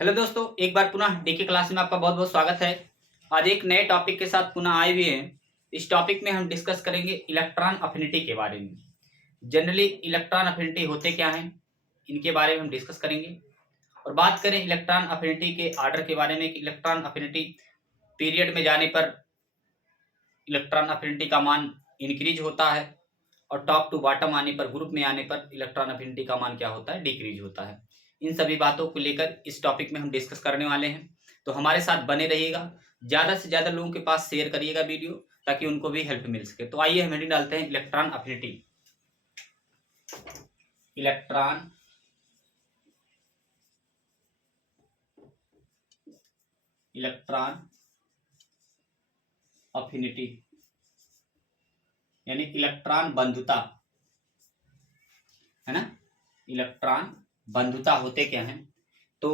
Hello दोस्तों, एक बार पुनः डीके क्लास में आपका बहुत बहुत स्वागत है। आज एक नए टॉपिक के साथ पुनः आए हुए हैं। इस टॉपिक में हम डिस्कस करेंगे इलेक्ट्रॉन अफिनिटी के बारे में। जनरली इलेक्ट्रॉन अफिनिटी होते क्या हैं, इनके बारे में हम डिस्कस करेंगे। और बात करें इलेक्ट्रॉन अफिनिटी के आर्डर के बारे में कि इलेक्ट्रॉन अफिनिटी पीरियड में जाने पर इलेक्ट्रॉन अफिनिटी का मान इंक्रीज होता है और टॉप टू बॉटम आने पर, ग्रुप में आने पर इलेक्ट्रॉन अफिनिटी का मान क्या होता है, डिक्रीज होता है। इन सभी बातों को लेकर इस टॉपिक में हम डिस्कस करने वाले हैं, तो हमारे साथ बने रहिएगा। ज़्यादा से ज़्यादा लोगों के पास शेयर करिएगा वीडियो, ताकि उनको भी हेल्प मिल सके। तो आइए हम हेडिंग डालते हैं इलेक्ट्रॉन अफिनिटी। इलेक्ट्रॉन अफिनिटी यानी इलेक्ट्रॉन बंधुता, है ना। इलेक्ट्रॉन बंधुता होते क्या हैं, तो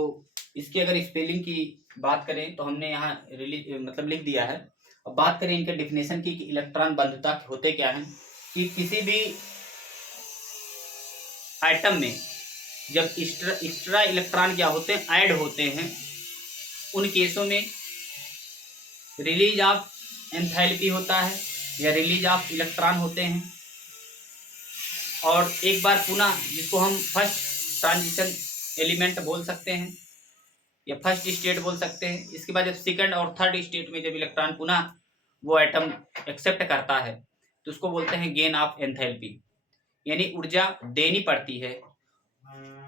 इसकी अगर स्पेलिंग की बात करें तो हमने यहाँ मतलब लिख दिया है। अब बात करें इनके डिफिनेशन की कि इलेक्ट्रॉन बंधुता होते क्या हैं, कि किसी भी एटम में जब एक्स्ट्रा इलेक्ट्रॉन क्या होते हैं, ऐड होते हैं, उन केसों में रिलीज ऑफ एंथैल्पी होता है या रिलीज ऑफ इलेक्ट्रॉन होते हैं। और एक बार पुनः जिसको हम फर्स्ट ट्रांजिशन एलिमेंट बोल सकते हैं या फर्स्ट स्टेट बोल सकते हैं। इसके बाद जब सेकंड और थर्ड स्टेट में जब इलेक्ट्रॉन पुनः वो एटम एक्सेप्ट करता है तो उसको बोलते हैं गेन ऑफ एंथैल्पी, यानी ऊर्जा देनी पड़ती है।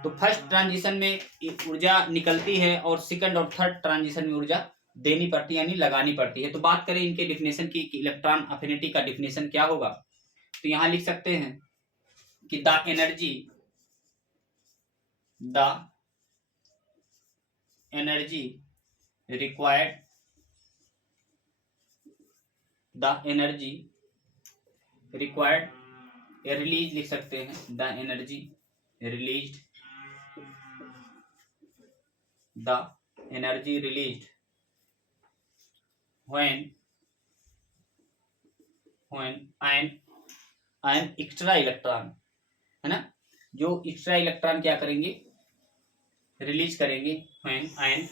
तो फर्स्ट ट्रांजिशन में ऊर्जा निकलती है और सेकंड और थर्ड ट्रांजिशन में ऊर्जा देनी पड़ती है, यानी लगानी पड़ती है। तो बात करें इनके डिफिनेशन की कि इलेक्ट्रॉन अफिनिटी का डिफिनेशन क्या होगा, तो यहां लिख सकते हैं कि द एनर्जी रिक्वायर्ड रिलीज लिख सकते हैं, the energy released when an extra electron, है ना, जो एक्स्ट्रा इलेक्ट्रॉन क्या करेंगे, रिलीज करेंगे। when an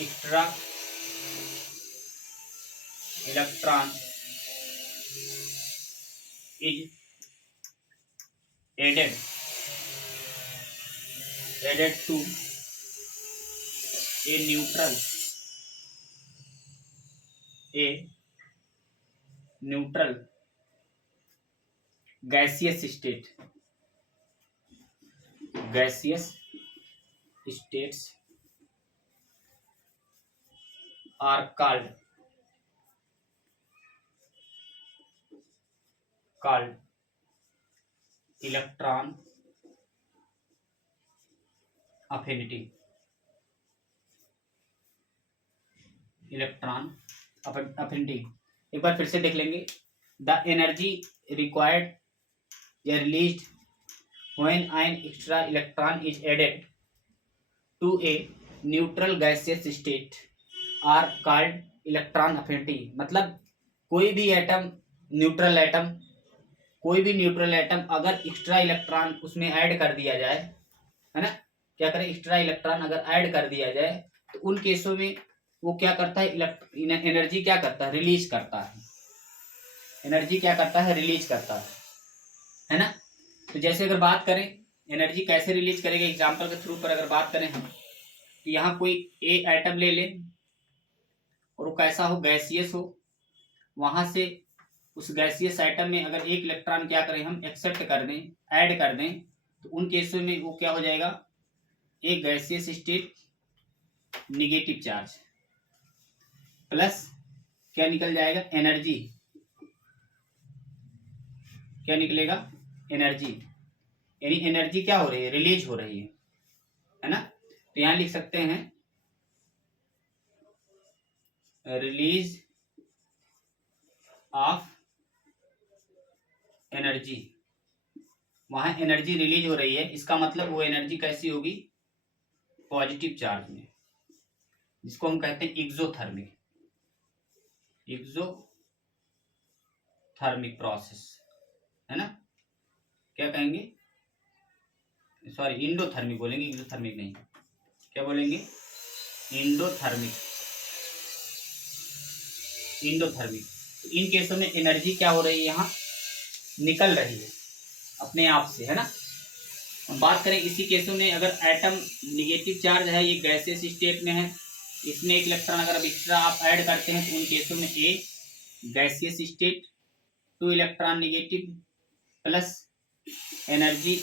extra electron is added to a neutral gaseous states are called electron affinity. एक बार फिर से देख लेंगे। द एनर्जी रिक्वायर्ड या released when an extra electron is added to a neutral gaseous state are called electron affinity. मतलब कोई भी neutral atom अगर एक्स्ट्रा इलेक्ट्रॉन उसमें ऐड कर दिया जाए, है ना, क्या करें, एक्स्ट्रा इलेक्ट्रॉन अगर ऐड कर दिया जाए तो उन केसों में वो क्या करता है, एनर्जी क्या करता है, रिलीज करता है। है ना। तो जैसे अगर बात करें एनर्जी कैसे रिलीज करेगा, एग्जांपल के थ्रू पर अगर बात करें हम, तो यहाँ कोई ए एटम ले लें और वो कैसा हो, गैसियस हो। वहां से उस गैसियस एटम में अगर एक इलेक्ट्रॉन क्या करें, हम एक्सेप्ट कर दें, ऐड कर दें, तो उन केसों में वो क्या हो जाएगा, एक gaseous state negative charge plus क्या निकल जाएगा, एनर्जी। क्या निकलेगा, एनर्जी, यानी एनर्जी क्या हो रही है, रिलीज हो रही है ना। तो यहां लिख सकते हैं रिलीज ऑफ एनर्जी। वहां एनर्जी रिलीज हो रही है, इसका मतलब वो एनर्जी कैसी होगी, पॉजिटिव चार्ज में, जिसको हम कहते हैं एक्सोथर्मिक प्रोसेस, है ना। क्या कहेंगे, सॉरी इंडोथर्मिक बोलेंगे, एक्सोथर्मिक नहीं। क्या बोलेंगे, इंडोथर्मिक। इंडोथर्मिक, तो इन केसों में एनर्जी क्या हो रही है, यहाँ निकल रही है अपने आप से, है ना। हम बात करें इसी केसों में, अगर एटम निगेटिव चार्ज है, ये गैसियस स्टेट में है, इसमें एक इलेक्ट्रॉन अगर अब एक्स्ट्रा आप ऐड करते हैं तो उन केसों में a gaseous state, 2 electron negative plus energy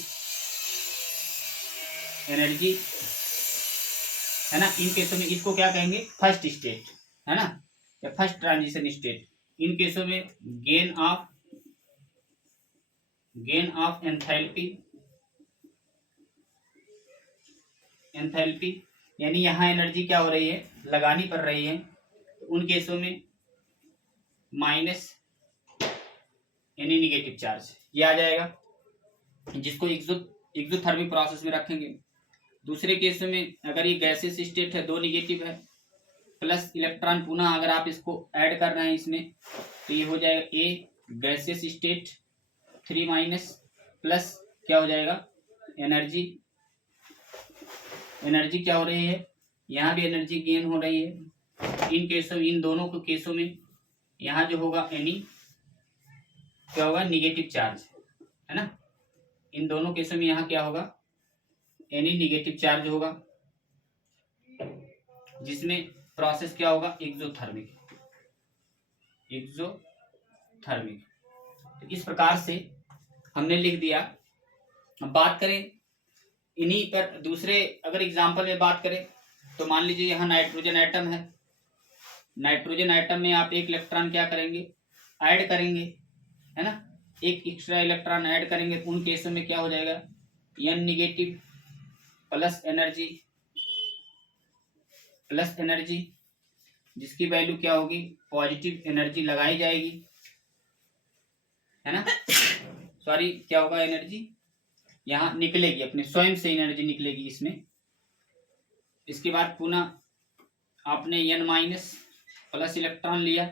है ना। इन केसों में इसको क्या कहेंगे, फर्स्ट स्टेट, है ना, या फर्स्ट ट्रांजिशन स्टेट। इन केसों में गेन ऑफ एंथैल्पी, यानी यहाँ एनर्जी क्या हो रही है, लगानी पड़ रही है, तो उन केसों में माइनस यानी निगेटिव चार्ज ये आ जाएगा, जिसको एक्सोथर्मिक प्रोसेस में रखेंगे। दूसरे केस में अगर ये गैसियस स्टेट है, 2 निगेटिव है प्लस इलेक्ट्रॉन, पुनः अगर आप इसको ऐड कर रहे हैं इसमें, तो ये हो जाएगा ए गैसियस स्टेट 3 माइनस प्लस क्या हो जाएगा, एनर्जी क्या हो रही है, यहाँ भी एनर्जी गेन हो रही है। इन दोनों के केसों में यहाँ जो होगा एनी क्या होगा, निगेटिव चार्ज, है ना। इन दोनों केसों में यहाँ क्या होगा, एनी निगेटिव चार्ज होगा, जिसमें प्रोसेस क्या होगा, एक्सोथर्मिक। तो इस प्रकार से हमने लिख दिया। अब बात करें इन्हीं पर दूसरे अगर एग्जांपल में बात करें, तो मान लीजिए यहाँ नाइट्रोजन एटम है, नाइट्रोजन एटम में आप एक इलेक्ट्रॉन क्या करेंगे, ऐड करेंगे, है ना, एक एक्स्ट्रा इलेक्ट्रॉन ऐड करेंगे, उन केसों में क्या हो जाएगा, एन निगेटिव प्लस एनर्जी, जिसकी वैल्यू क्या होगी, पॉजिटिव एनर्जी लगाई जाएगी, है ना, सॉरी क्या होगा, एनर्जी यहाँ निकलेगी, अपने स्वयं से एनर्जी निकलेगी इसमें। इसके बाद पुनः आपने एन माइनस प्लस इलेक्ट्रॉन लिया,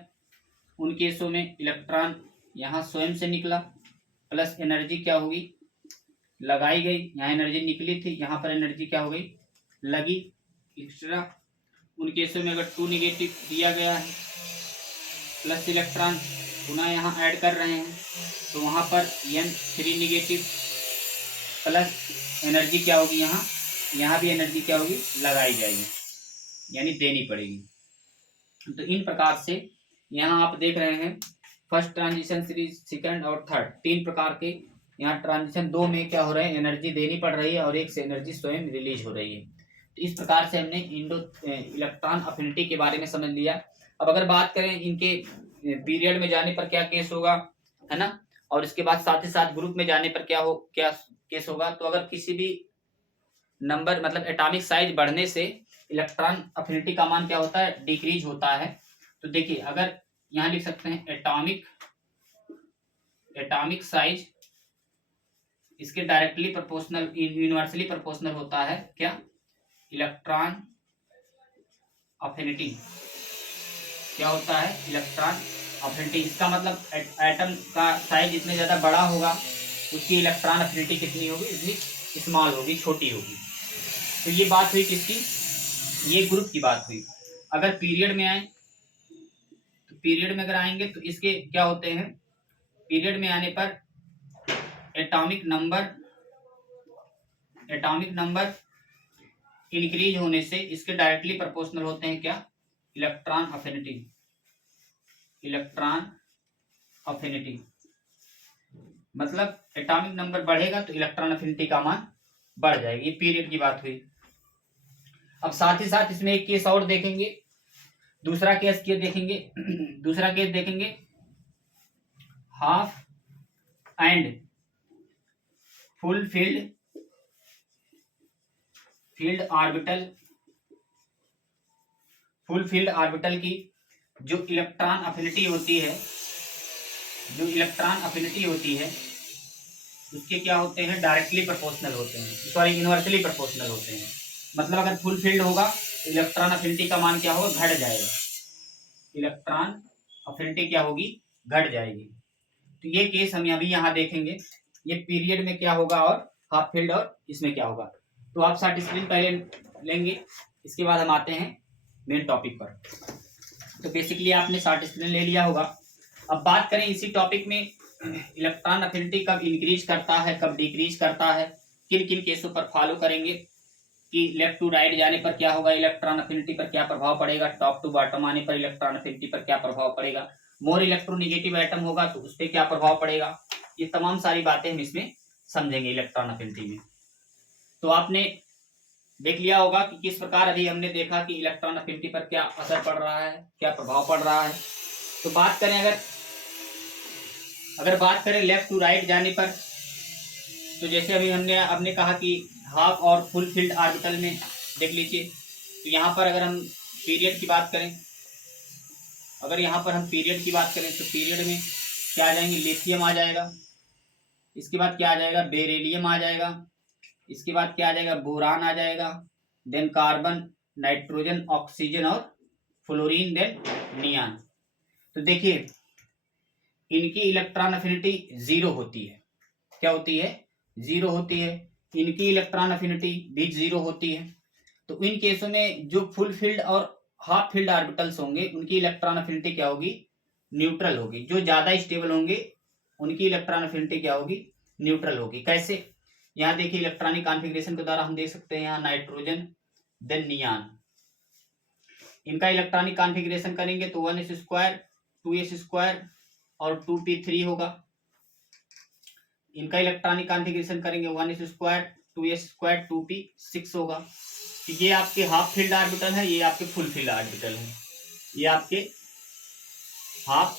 उन केसों में इलेक्ट्रॉन यहाँ स्वयं से निकला, प्लस एनर्जी क्या होगी, लगाई गई, यहाँ एनर्जी निकली थी, यहाँ पर एनर्जी क्या हो गई, लगी एक्स्ट्रा। उन केसों में अगर 2 निगेटिव दिया गया है प्लस इलेक्ट्रॉन पुनः यहाँ ऐड कर रहे हैं, तो वहाँ पर एन 3 निगेटिव प्लस एनर्जी क्या होगी, यहाँ भी एनर्जी क्या होगी, लगाई जाएगी, यानी देनी पड़ेगी। तो इन प्रकार से यहाँ आप देख रहे हैं फर्स्ट ट्रांजिशन, सेकंड और थर्ड, 3 प्रकार के यहाँ ट्रांजिशन 2 में क्या हो रहा है, एनर्जी देनी पड़ रही है और एक से एनर्जी स्वयं रिलीज हो रही है। तो इस प्रकार से हमने इलेक्ट्रॉन अफिनिटी के बारे में समझ लिया। अब अगर बात करें इनके पीरियड में जाने पर क्या केस होगा, है ना, और इसके बाद साथ ही साथ ग्रुप में जाने पर क्या केस होगा, तो अगर किसी भी नंबर मतलब एटॉमिक साइज बढ़ने से इलेक्ट्रॉन अफिनिटी का मान क्या होता है, डिक्रीज होता है। तो देखिए अगर यहाँ लिख सकते हैं एटॉमिक साइज इसके डायरेक्टली प्रोपोर्शनल, यूनिवर्सली प्रोपोर्शनल होता है क्या, इलेक्ट्रॉन अफिनिटी क्या होता है, इलेक्ट्रॉन अफिनिटी। इसका मतलब एटम का साइज जितने ज्यादा बड़ा होगा उसकी इलेक्ट्रॉन अफिनिटी कितनी होगी, इतनी स्मॉल होगी, छोटी होगी। तो ये बात हुई किसकी, ये ग्रुप की बात हुई। अगर पीरियड में आए तो पीरियड में अगर आएंगे तो इसके क्या होते हैं, पीरियड में आने पर एटॉमिक नंबर इंक्रीज होने से इसके डायरेक्टली प्रोपोर्शनल होते हैं क्या, इलेक्ट्रॉन अफिनिटी। मतलब एटॉमिक नंबर बढ़ेगा तो इलेक्ट्रॉन अफिनिटी का मान बढ़ जाएगी। ये पीरियड की बात हुई। अब साथ ही साथ इसमें एक केस और देखेंगे, दूसरा केस देखेंगे half and full filled orbital की जो इलेक्ट्रॉन अफिनिटी होती है उसके क्या होते हैं, डायरेक्टली प्रोपोर्शनल होते हैं, सॉरी इनवर्सली प्रोपोर्शनल होते हैं। मतलब अगर फुल फील्ड होगा तो इलेक्ट्रॉन अफिनिटी का मान क्या होगा, घट जाएगा, इलेक्ट्रॉन अफिनिटी क्या होगी, घट जाएगी। तो ये केस हम अभी यहाँ देखेंगे, ये पीरियड में क्या होगा और हाफ फील्ड और इसमें क्या होगा। तो आप शॉर्ट स्क्रीन पहले लेंगे, इसके बाद हम आते हैं मेन टॉपिक पर। तो बेसिकली आपने शॉर्ट स्क्रीन ले लिया होगा। अब बात करें इसी टॉपिक में इलेक्ट्रॉन अफिनिटी कब इंक्रीज करता है, कब डिक्रीज करता है, किन किन केसों पर फॉलो करेंगे कि लेफ्ट टू राइट जाने पर क्या होगा, इलेक्ट्रॉन अफिनिटी पर क्या प्रभाव पड़ेगा, टॉप टू बॉटम आने पर इलेक्ट्रॉन अफिनिटी पर क्या प्रभाव पड़ेगा, मोर इलेक्ट्रोनेगेटिव एटम होगा तो उस पर क्या प्रभाव पड़ेगा, ये तमाम सारी बातें हम इसमें समझेंगे इलेक्ट्रॉन अफिनिटी में। तो आपने देख लिया होगा कि किस प्रकार अभी हमने देखा कि इलेक्ट्रॉन अफिनिटी पर क्या असर पड़ रहा है, क्या प्रभाव पड़ रहा है। तो बात करें अगर बात करें लेफ्ट टू राइट जाने पर, तो जैसे अभी हमने कहा कि हाफ और फुल फील्ड ऑर्बिटल में देख लीजिए। तो यहाँ पर अगर हम पीरियड की बात करें, तो पीरियड में क्या आ जाएंगे, लिथियम आ जाएगा, इसके बाद क्या आ जाएगा, बेरिलियम आ जाएगा, इसके बाद क्या आ जाएगा, बोरान आ जाएगा, देन कार्बन, नाइट्रोजन, ऑक्सीजन और फ्लोरीन, देन नियान। तो देखिए इनकी इलेक्ट्रॉन अफिनिटी जीरो होती है। क्या होती है, जीरो होती है। इनकी इलेक्ट्रॉन अफिनिटी भी जीरो होती है। तो इन केसों में जो फुल फील्ड और हाफ फील्ड ऑर्बिटल्स होंगे उनकी इलेक्ट्रॉन अफिनिटी क्या होगी, न्यूट्रल होगी। जो ज्यादा स्टेबल होंगे उनकी इलेक्ट्रॉन अफिनिटी क्या होगी, न्यूट्रल होगी। कैसे, यहाँ देखिए इलेक्ट्रॉनिक कॉन्फ़िगरेशन के द्वारा हम देख सकते हैं, यहाँ नाइट्रोजन देन नियान, इनका इलेक्ट्रॉनिक कॉन्फ़िगरेशन करेंगे तो 1s² 2s² और 2p3 होगा। इनका इलेक्ट्रॉनिक कॉन्फ़िगरेशन करेंगे 1s² 2s² 2p6 होगा। तो ये आपके हाफ फील्ड ऑर्बिटल है, ये आपके फुल फील्ड ऑर्बिटल है। ये आपके हाफ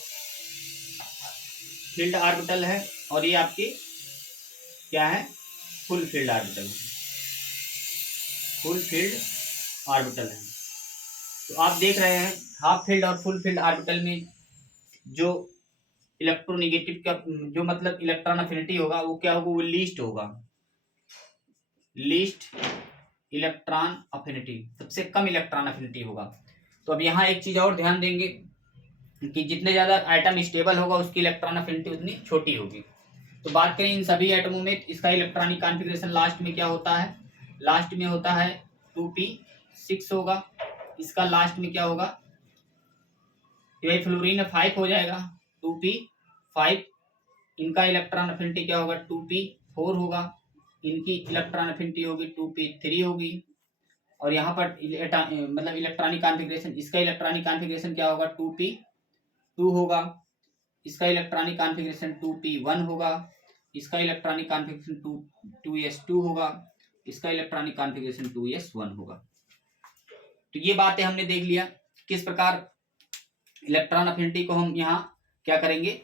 फील्ड ऑर्बिटल है और ये आपके क्या है, full filled orbital, full filled orbital है। तो आप देख रहे हैं हाफ फील्ड और फुल फील्ड ऑर्बिटल में जो इलेक्ट्रोनेगेटिव का जो मतलब इलेक्ट्रॉन अफिनिटी होगा वो क्या होगा, वो लीस्ट होगा, लीस्ट इलेक्ट्रॉन अफिनिटी, सबसे कम इलेक्ट्रॉन अफिनिटी होगा। तो अब यहाँ एक चीज और ध्यान देंगे कि जितने ज्यादा आइटम स्टेबल होगा उसकी इलेक्ट्रॉन अफिनिटी उतनी छोटी होगी। तो बात करें इन सभी एटमों में, इसका इलेक्ट्रॉनिक कॉन्फ़िगरेशन लास्ट में क्या होता है, लास्ट में होता है 2p6 होगा। इसका लास्ट में क्या होगा, फ्लोरीन 5 हो जाएगा, 2p5। इनका इलेक्ट्रॉन अफिनिटी क्या होगा, 2p4 होगा। इनकी इलेक्ट्रॉन अफिनिटी होगी 2p3 होगी। और यहाँ पर मतलब इलेक्ट्रॉनिक कॉन्फ़िगरेशन, इसका इलेक्ट्रॉनिक कॉन्फ़िगरेशन क्या होगा, 2p2 होगा। इसका इलेक्ट्रॉनिक कॉन्फ़िगरेशन 2p1 होगा। इसका इलेक्ट्रॉनिक कॉन्फ़िगरेशन 2s2 होगा। इसका इलेक्ट्रॉनिक कॉन्फ़िगरेशन 2s1 होगा। तो ये बातें हमने देख लिया किस प्रकार इलेक्ट्रॉन अफिनिटी को हम यहाँ क्या करेंगे,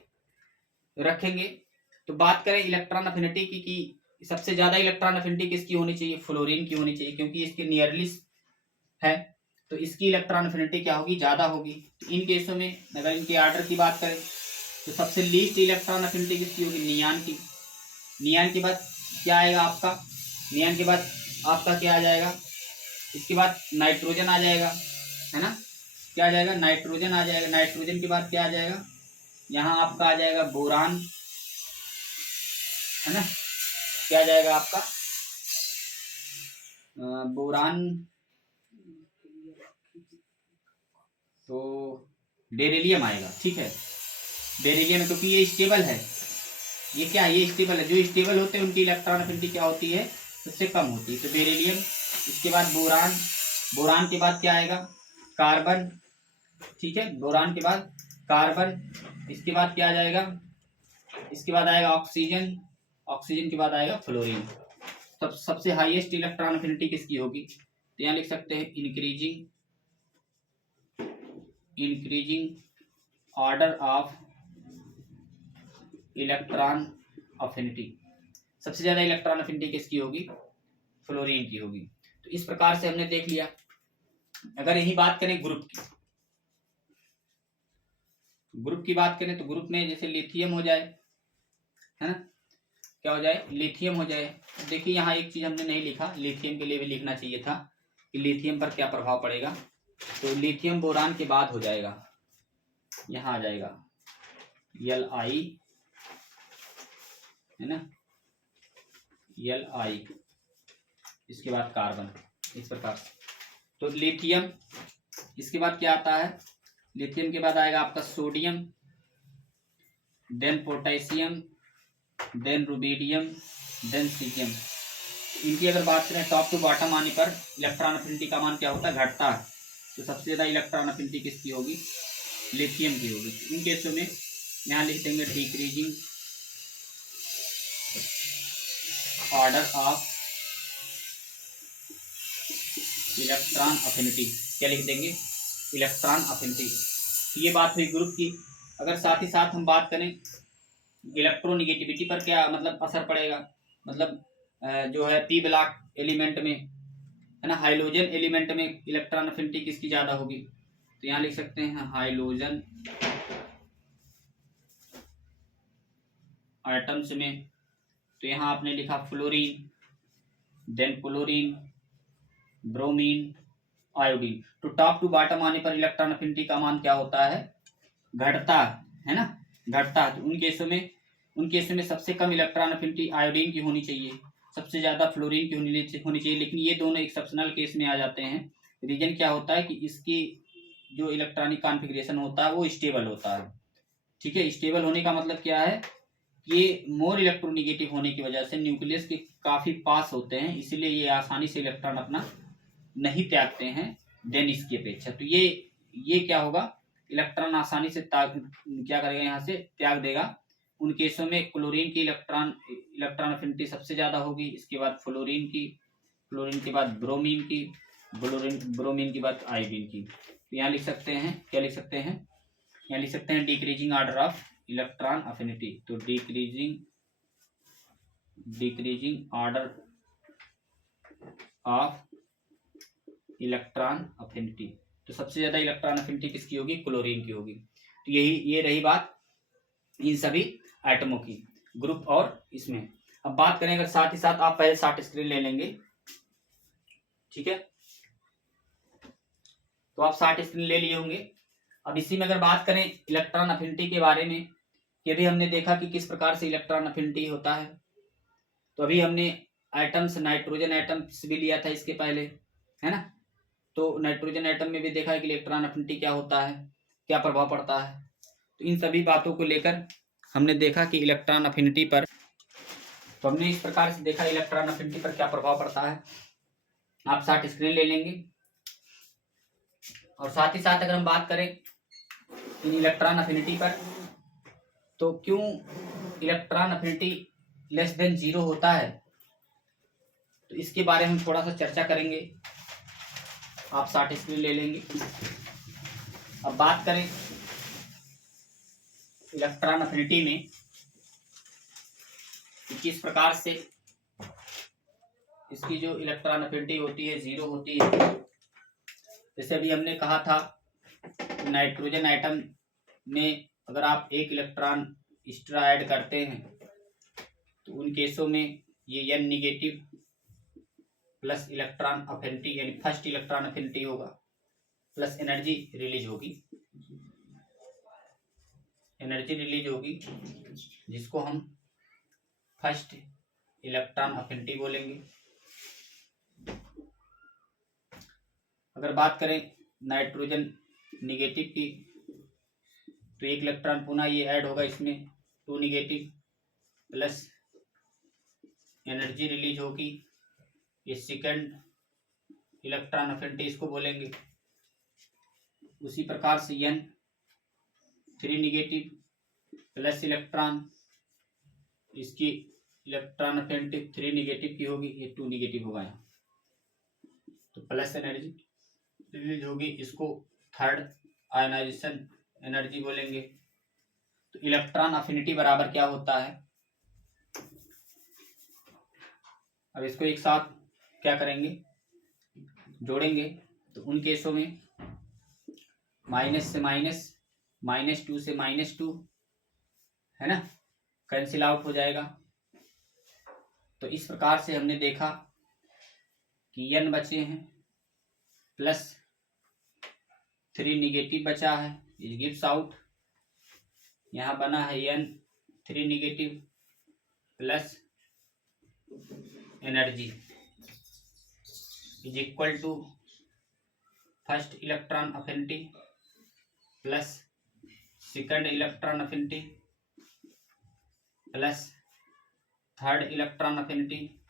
रखेंगे। तो बात करें इलेक्ट्रॉन अफिनिटी की कि सबसे ज्यादा इलेक्ट्रॉन अफिनिटी किसकी होनी चाहिए, फ्लोरीन की होनी चाहिए, क्योंकि इसके नियरली है तो इसकी इलेक्ट्रॉन अफिनिटी क्या होगी, ज्यादा होगी। तो इन केसों में अगर इनके आर्डर की बात करें तो सबसे लीस्ट इलेक्ट्रॉन अफिनिटी किसकी होगी, नियान की। नियान के बाद क्या आएगा आपका, नियान के बाद आपका क्या आ जाएगा, इसके बाद नाइट्रोजन आ जाएगा, है ना, क्या आ जाएगा, नाइट्रोजन आ जाएगा। नाइट्रोजन के बाद क्या आ जाएगा, यहाँ आपका आ जाएगा बोरान, है ना, क्या आ जाएगा आपका बोरान, तो बेरिलियम आएगा, ठीक है। बेरिलियम क्योंकि ये स्टेबल है, ये क्या है, ये स्टेबल है। जो स्टेबल होते हैं उनकी इलेक्ट्रॉन अफिनिटी क्या होती है, उससे कम होती है। तो बेरिलियम, इसके बाद बोरान, बोरान के बाद क्या आएगा, कार्बन, ठीक है, बोरान के बाद कार्बन, इसके बाद क्या आ जाएगा, इसके बाद आएगा ऑक्सीजन, ऑक्सीजन के बाद आएगा फ्लोरीन। सबसे हाईएस्ट इलेक्ट्रॉन अफिनिटी किसकी होगी, तो यहाँ लिख सकते हैं increasing order of electron affinity, सबसे ज्यादा इलेक्ट्रॉन अफिनिटी किसकी होगी, फ्लोरीन की होगी। तो इस प्रकार से हमने देख लिया। अगर यही बात करें ग्रुप की बात करें तो ग्रुप में जैसे लिथियम हो जाए, है ना, क्या हो जाए, लिथियम हो जाए। देखिए यहाँ एक चीज हमने नहीं लिखा, लिथियम के लिए भी लिखना चाहिए था कि लिथियम पर क्या प्रभाव पड़ेगा। तो लिथियम बोरान के बाद हो जाएगा, यहाँ आ जाएगा Li, है ना, Li, इसके बाद कार्बन, इस प्रकार से। तो लिथियम, इसके बाद क्या आता है, लिथियम के बाद आएगा आपका sodium, then potassium, then rubidium, then caesium. इनकी अगर बात करें टॉप टू बॉटम आने पर इलेक्ट्रॉन अफिनिटी का मान क्या होता है, घटता है। तो सबसे ज़्यादा इलेक्ट्रॉन अफिनिटी किसकी होगी, लिथियम की होगी। इन केसों में यहाँ लिख देंगे decreasing order of electron affinity, क्या लिख देंगे, इलेक्ट्रॉन अफिनिटी। ये बात हुई ग्रुप की। अगर साथ ही साथ हम बात करें इलेक्ट्रोनिगेटिविटी पर क्या मतलब असर पड़ेगा, मतलब जो है पी ब्लॉक एलिमेंट में, है ना, हाइड्रोजन एलिमेंट में इलेक्ट्रॉन अफिनिटी किसकी ज़्यादा होगी। तो यहाँ लिख सकते हैं हाइड्रोजन आइटम्स में, तो यहाँ आपने लिखा fluorine, then chlorine, bromine, iodine. तो टॉप टू बॉटम आने पर इलेक्ट्रॉन अफिनिटी का मान क्या होता है, घटता है ना, घटता है। तो उन केसों में सबसे कम इलेक्ट्रॉन अफिनिटी आयोडीन की होनी चाहिए, सबसे ज़्यादा फ्लोरीन की होनी चाहिए। लेकिन ये दोनों एक्सेप्शनल केस में आ जाते हैं। रीजन क्या होता है कि इसकी जो इलेक्ट्रॉनिक कॉन्फ़िगरेशन होता है वो स्टेबल होता है। ठीक है, स्टेबल होने का मतलब क्या है, ये मोर इलेक्ट्रोनिगेटिव होने की वजह से न्यूक्लियस के काफ़ी पास होते हैं, इसलिए ये आसानी से इलेक्ट्रॉन अपना नहीं त्यागते हैं देन इसकी अपेक्षा। तो ये क्या होगा, इलेक्ट्रॉन आसानी से क्या करेगा, यहाँ से त्याग देगा। उन केसों में क्लोरीन की इलेक्ट्रॉन अफिनिटी सबसे ज़्यादा होगी, इसके बाद फ्लोरीन की, फ्लोरीन के बाद ब्रोमीन की, ब्रोमीन के बाद आयोडीन की। तो यहाँ लिख सकते हैं, क्या लिख सकते हैं, यहाँ लिख सकते हैं decreasing order of electron affinity. तो decreasing order of electron affinity. तो सबसे ज्यादा इलेक्ट्रॉन अफिनिटी किसकी होगी, क्लोरीन की होगी। तो ये रही बात इन सभी एटमों की, ग्रुप और इसमें। अब बात करें अगर साथ ही साथ आप पहले शॉर्ट स्क्रीन ले लेंगे, ठीक है, तो आप शॉर्ट स्क्रीन ले लिए होंगे। अब इसी में अगर बात करें इलेक्ट्रॉन अफिनिटी के बारे में, कि भी हमने देखा कि किस प्रकार से इलेक्ट्रॉन अफिनिटी होता है। तो अभी हमने एटम्स, नाइट्रोजन एटम्स भी लिया था इसके पहले, है ना। तो नाइट्रोजन एटम में भी देखा है कि इलेक्ट्रॉन अफिनिटी क्या होता है, क्या प्रभाव पड़ता है। तो इन सभी बातों को लेकर हमने देखा कि इलेक्ट्रॉन अफिनिटी पर, तो हमने इस प्रकार से देखा इलेक्ट्रॉन अफिनिटी पर क्या प्रभाव पड़ता है। आप शॉर्ट स्क्रीन ले लेंगे। और साथ ही साथ अगर हम बात करें इन इलेक्ट्रॉन अफिनिटी पर, तो क्यों इलेक्ट्रॉन अफिनिटी लेस देन 0 होता है, तो इसके बारे में हम थोड़ा सा चर्चा करेंगे। आप शॉर्ट स्क्रीन ले लेंगे। अब बात करें इलेक्ट्रॉन अफिनिटी में कि किस प्रकार से इसकी जो इलेक्ट्रॉन अफिनिटी होती है 0 होती है। जैसे अभी हमने कहा था नाइट्रोजन आइटम में अगर आप एक इलेक्ट्रॉन एक्स्ट्रा ऐड करते हैं तो उन केसों में ये N negative plus electron affinity यानी फर्स्ट इलेक्ट्रॉन अफिनिटी होगा, प्लस एनर्जी रिलीज होगी, जिसको हम फर्स्ट इलेक्ट्रॉन अफिनिटी बोलेंगे। अगर बात करें नाइट्रोजन निगेटिव की, तो एक इलेक्ट्रॉन पुनः ये ऐड होगा इसमें 2 निगेटिव प्लस एनर्जी रिलीज होगी, ये सेकंड इलेक्ट्रॉन अफिनिटी इसको बोलेंगे। उसी प्रकार से N 3 निगेटिव प्लस इलेक्ट्रॉन, इसकी इलेक्ट्रॉन अफिनिटी 3 निगेटिव की होगी, ये 2 निगेटिव होगा यहाँ, तो प्लस एनर्जी रिलीज होगी, इसको थर्ड आयनाइजेशन एनर्जी बोलेंगे। तो इलेक्ट्रॉन अफिनिटी बराबर क्या होता है, अब इसको एक साथ क्या करेंगे, जोड़ेंगे। तो उन केसों में माइनस से माइनस, -2 से -2, है ना, कैंसिल आउट हो जाएगा। तो इस प्रकार से हमने देखा कि N बचे हैं प्लस 3 निगेटिव बचा है, इट गिव्स आउट, यहाँ बना है N 3 negative plus energy, is equal to first electron affinity plus second electron affinity plus third electron affinity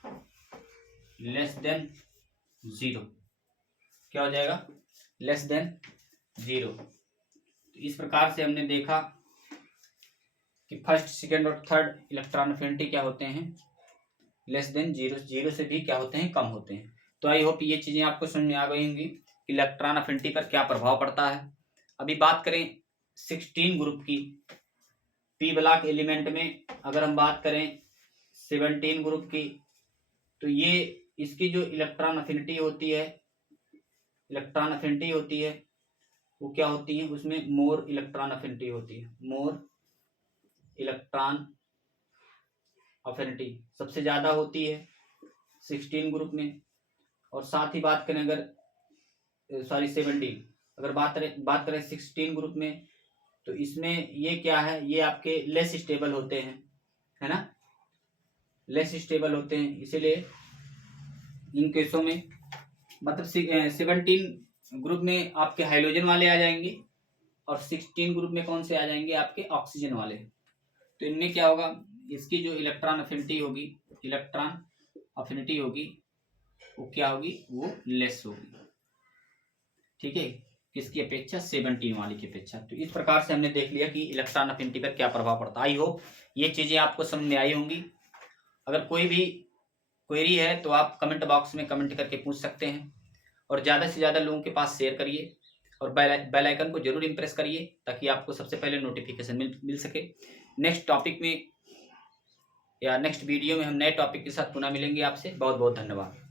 less than 0। क्या हो जाएगा? Less than 0। तो इस प्रकार से हमने देखा कि फर्स्ट सेकंड और थर्ड इलेक्ट्रॉन अफिनिटी क्या होते हैं? लेस देन 0, 0 से भी क्या होते हैं? कम होते हैं। तो आई होप ये चीजें आपको समझ में आ गई होंगी इलेक्ट्रॉन अफिनिटी पर क्या प्रभाव पड़ता है। अभी बात करें 16 ग्रुप की, पी ब्लॉक एलिमेंट में अगर हम बात करें 17 ग्रुप की, तो ये इसकी जो इलेक्ट्रॉन अफिनिटी होती है वो क्या होती है? उसमें मोर इलेक्ट्रॉन अफिनिटी होती है। मोर इलेक्ट्रॉन अफिनिटी सबसे ज्यादा होती है 16 ग्रुप में। और साथ ही बात करें अगर 17, अगर बात करें 16 ग्रुप में, तो इसमें ये क्या है? ये आपके लेस स्टेबल होते हैं, है ना, लेस स्टेबल होते हैं। इसीलिए इन केसों में मतलब 17 ग्रुप में आपके हाइड्रोजन वाले आ जाएंगे और 16 ग्रुप में कौन से आ जाएंगे? आपके ऑक्सीजन वाले। तो इनमें क्या होगा? इसकी जो इलेक्ट्रॉन अफिनिटी होगी वो क्या होगी? वो लेस होगी। ठीक है, किसकी अपेक्षा? 17 वाली की अपेक्षा। तो इस प्रकार से हमने देख लिया कि इलेक्ट्रॉन अफिनिटी पर क्या प्रभाव पड़ता है। आई होप ये चीजें आपको समझ में आई होंगी। अगर कोई भी क्वेरी है तो आप कमेंट बॉक्स में कमेंट करके पूछ सकते हैं, और ज़्यादा से ज़्यादा लोगों के पास शेयर करिए और बेल आइकन को जरूर इम्प्रेस करिए ताकि आपको सबसे पहले नोटिफिकेशन मिल सके। नेक्स्ट टॉपिक में या नेक्स्ट वीडियो में हम नए टॉपिक के साथ पुनः मिलेंगे आपसे। बहुत बहुत धन्यवाद।